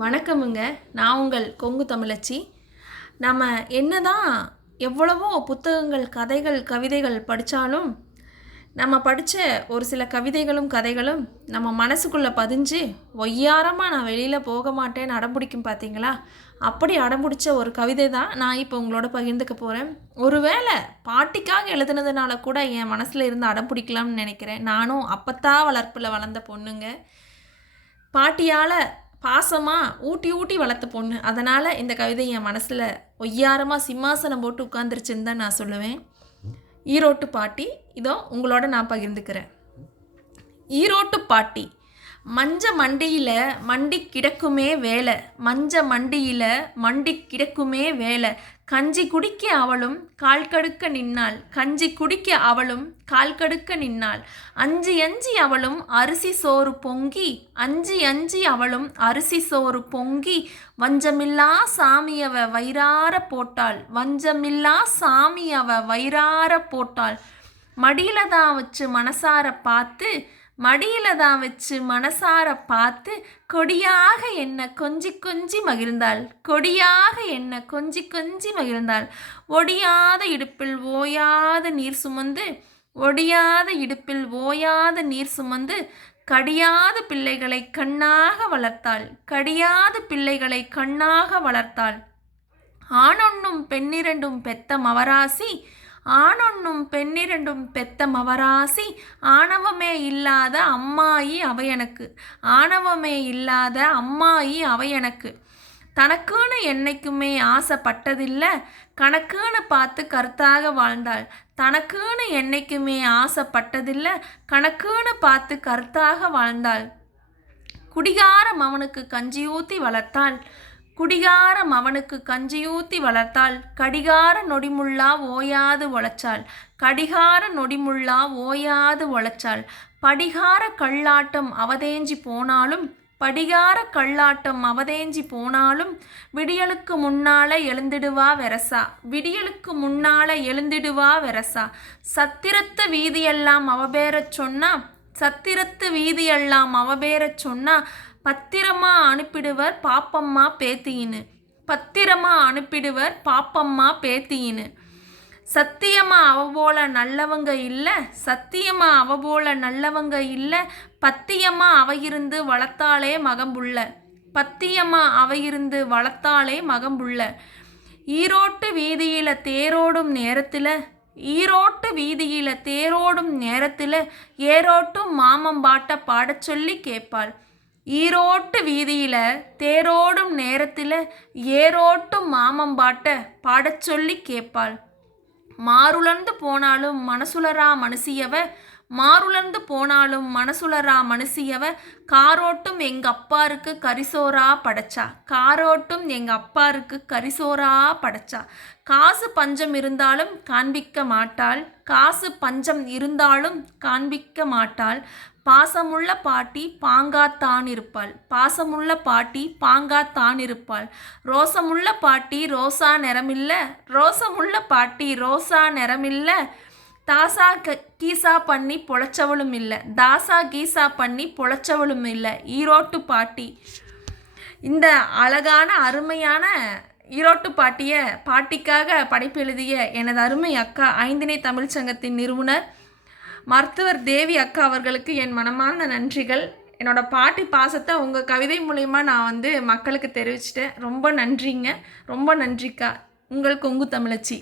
வணக்கமுங்க. நான் உங்கள் கொங்கு தமிழச்சி. நம்ம என்னதான் எவ்வளவோ புத்தகங்கள், கதைகள், கவிதைகள் படித்தாலும், நம்ம படித்த ஒரு சில கவிதைகளும், கதைகளும் நம்ம மனசுக்குள்ளே பதிஞ்சு, ஒய்யாரமாக நான் வெளியில் போக மாட்டேன்னு அடம்பிடிக்கும் பார்த்தீங்களா? அப்படி அடம்பிடிச்ச ஒரு கவிதை தான் நான் இப்போ உங்களோட பகிர்ந்துக்க போகிறேன். ஒருவேளை பாட்டிக்காக எழுதுனதுனால கூட என் மனசில் இருந்து அடம்பிடிக்கலாம்னு நினைக்கிறேன். நானும் அப்பத்தா வளர்ப்பில் வளர்ந்த பொண்ணுங்க. பாட்டியால் பாசமாக ஊட்டி ஊட்டி வளர்த்த பொண்ணு. அதனால் இந்த கவிதை என் மனசில் ஒய்யாரமாக சிம்மாசனம் போட்டு உட்காந்துருச்சுன்னு தான் நான் சொல்லுவேன். ஈரோட்டு பாட்டி, இதோ உங்களோட நான் பகிர்ந்துக்கிறேன். ஈரோட்டு பாட்டி. மஞ்ச மண்டியில் மண்டி கிடக்குமே வேலை, மஞ்ச மண்டியில் மண்டி கிடக்குமே வேலை, கஞ்சி குடிக்க அவளும் கால் கடுக்க நின்னாள், கஞ்சி குடிக்க அவளும் கால் கடுக்க நின்னாள், அஞ்சி அஞ்சி அவளும் அரிசி சோறு பொங்கி, அஞ்சி அஞ்சி அவளும் அரிசி சோறு பொங்கி, வஞ்சமில்லா சாமியவ வயிறார போட்டாள், வஞ்சமில்லா சாமியவ வயிறார போட்டாள், மடியில தான் வச்சு மனசார பார்த்து, மடியில தான் வச்சு மனசார பார்த்து, கொடியாக என்ன கொஞ்சி கொஞ்சி மகிழ்ந்தாள், கொடியாக என்ன கொஞ்சி கொஞ்சி மகிழ்ந்தாள், ஒடியாத இடுப்பில் ஓயாத நீர் சுமந்து, ஒடியாத இடுப்பில் ஓயாத நீர் சுமந்து, கடியாத பிள்ளைகளை கண்ணாக வளர்த்தாள், கடியாத பிள்ளைகளை கண்ணாக வளர்த்தாள், ஆணொன்னும் பெண்ணிரண்டும் பெத்த மவராசி, ஆணொன்னும் பெண்ணிரண்டும் பெத்த மவராசி, ஆணவமே இல்லாத அம்மாயி அவ எனக்கு, ஆணவமே இல்லாத அம்மாயி அவ எனக்கு, தனக்குன்னு என்னைக்குமே ஆசைப்பட்டதில்லை, கணக்குன்னு பார்த்து கருத்தாக வாழ்ந்தாள், தனக்குன்னு என்னைக்குமே ஆசைப்பட்டதில்லை, கணக்குன்னு பார்த்து கருத்தாக வாழ்ந்தாள், குடிகாரம் அவனுக்கு கஞ்சி ஊற்றி வளர்த்தாள், குடிகாரம் அவனுக்கு கஞ்சியூத்தி வளர்த்தாள், கடிகார நொடிமுள்ளா ஓயாது உழைச்சாள், கடிகார நொடிமுள்ளா ஓயாது உழைச்சாள், படிகார கள்ளாட்டம் அவதேஞ்சி போனாலும், படிகார கள்ளாட்டம் அவதேஞ்சி போனாலும், விடியலுக்கு முன்னால எழுந்திடுவா வெரசா, விடியலுக்கு முன்னால எழுந்திடுவா வெரசா, சத்திரத்து வீதியெல்லாம் அவபேரச் சொன்னா, சத்திரத்து வீதியெல்லாம் அவபேரச் சொன்னா, பத்திரமா அனுப்பிடுவர் பாப்பம்மா பேத்தியின்னு, பத்திரமா அனுப்பிடுவர் பாப்பம்மா பேத்தியின்னு, சத்தியமா அவ போல நல்லவங்க இல்லை, சத்தியமா அவ போல நல்லவங்க இல்லை, பத்தியமா அவ இருந்து வளர்த்தாளே மகம்புள்ள, பத்தியமா அவ இருந்து வளர்த்தாளே மகம்புள்ள, ஈரோட்டு வீதியில தேரோடும் நேரத்தில், ஈரோட்டு வீதியில தேரோடும் நேரத்தில், ஏரோட்டும் மாமம்பாட்ட பாடச் சொல்லி கேட்பாள், ஈரோட்டு வீதியில தேரோடும் நேரத்தில், ஏரோட்டும் மாமம்பாட்ட பாடச் சொல்லி கேட்பாள், மாருளர்ந்து போனாலும் மனசுலரா மனுஷியவ, மாருளர்ந்து போனாலும் மனசுலரா மனுஷியவ, காரோட்டும் எங்க அப்பாருக்கு கரிசோரா படைச்சா, காரோட்டும் எங்க அப்பாருக்கு கரிசோரா படைச்சா, காசு பஞ்சம் இருந்தாலும் காண்பிக்க மாட்டாள், காசு பஞ்சம் இருந்தாலும் காண்பிக்க மாட்டாள், பாசமுள்ள பாட்டி பாங்காத்தான் இருப்பாள், பாசமுள்ள பாட்டி பாங்காத்தான் இருப்பாள், ரோசமுள்ள பாட்டி ரோசா நிறமில்ல, ரோசமுள்ள பாட்டி ரோசா நிறமில்ல, தாசா கீசா பண்ணி பொழைச்சவளும் இல்லை, தாசா கீசா பண்ணி பொழைச்சவளும் இல்லை, ஈரோட்டு பாட்டி. இந்த அழகான அருமையான ஈரோட்டு பாட்டியை பாட்டிக்காக படைப்பு எழுதிய எனது அருமை அக்கா ஐந்திணை தமிழ்ச்சங்கத்தின் நிறுவனர் மருத்துவர் தேவி அக்கா அவர்களுக்கு என் மனமார்ந்த நன்றிகள். என்னோடய பாட்டி பாசத்தை உங்கள் கவிதை மூலயமா நான் மக்களுக்கு தெரிவிச்சிட்டேன். ரொம்ப நன்றிங்க, ரொம்ப நன்றிக்கா. உங்கள் கொங்கு தமிழச்சி.